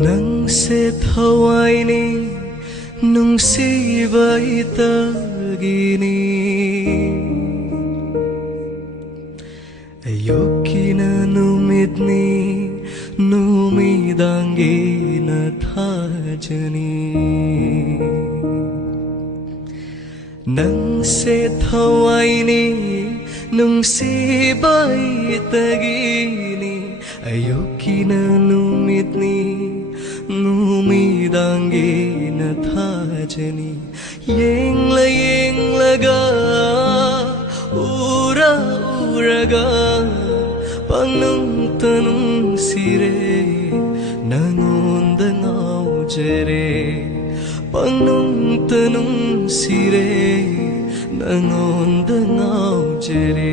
Ngse thawini nungsiba itagini Ayoki na numidni numidangi na thajani Ngse thawini nungsiba itagini Ayoki na numidni numidangi na thajani Yenglaga ura uraga pangnung tanung sire nangonda ngaujere pangnung tanung sire nangonda ngaujere